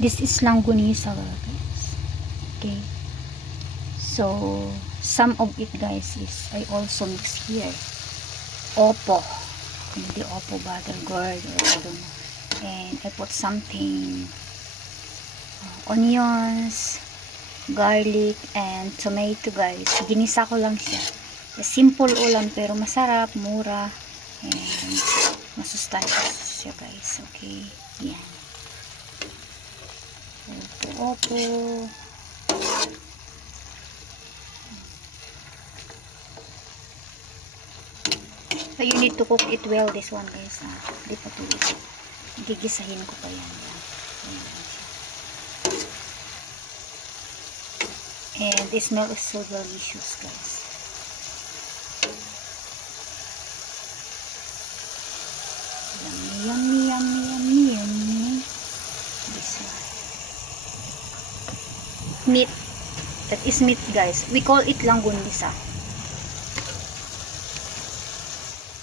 This is langgunisa, guys. Okay. So, some of it, guys, is I also mix here. Opo. Hindi opo, butter gourd, or I don't know. And I put something, onions, garlic, and tomato, guys. Ginisa ko lang siya. Simple ulam, pero masarap, mura, and masustansya siya, guys. Okay. Yan. Opo. So, you need to cook it well, this one, guys. Hindi pa ito. Gigisahin ko pa yan. Ayan. And the smell is so delicious, guys. Yummy, yummy, yummy, yummy. This one. Meat. That is meat, guys. We call it langgunisa.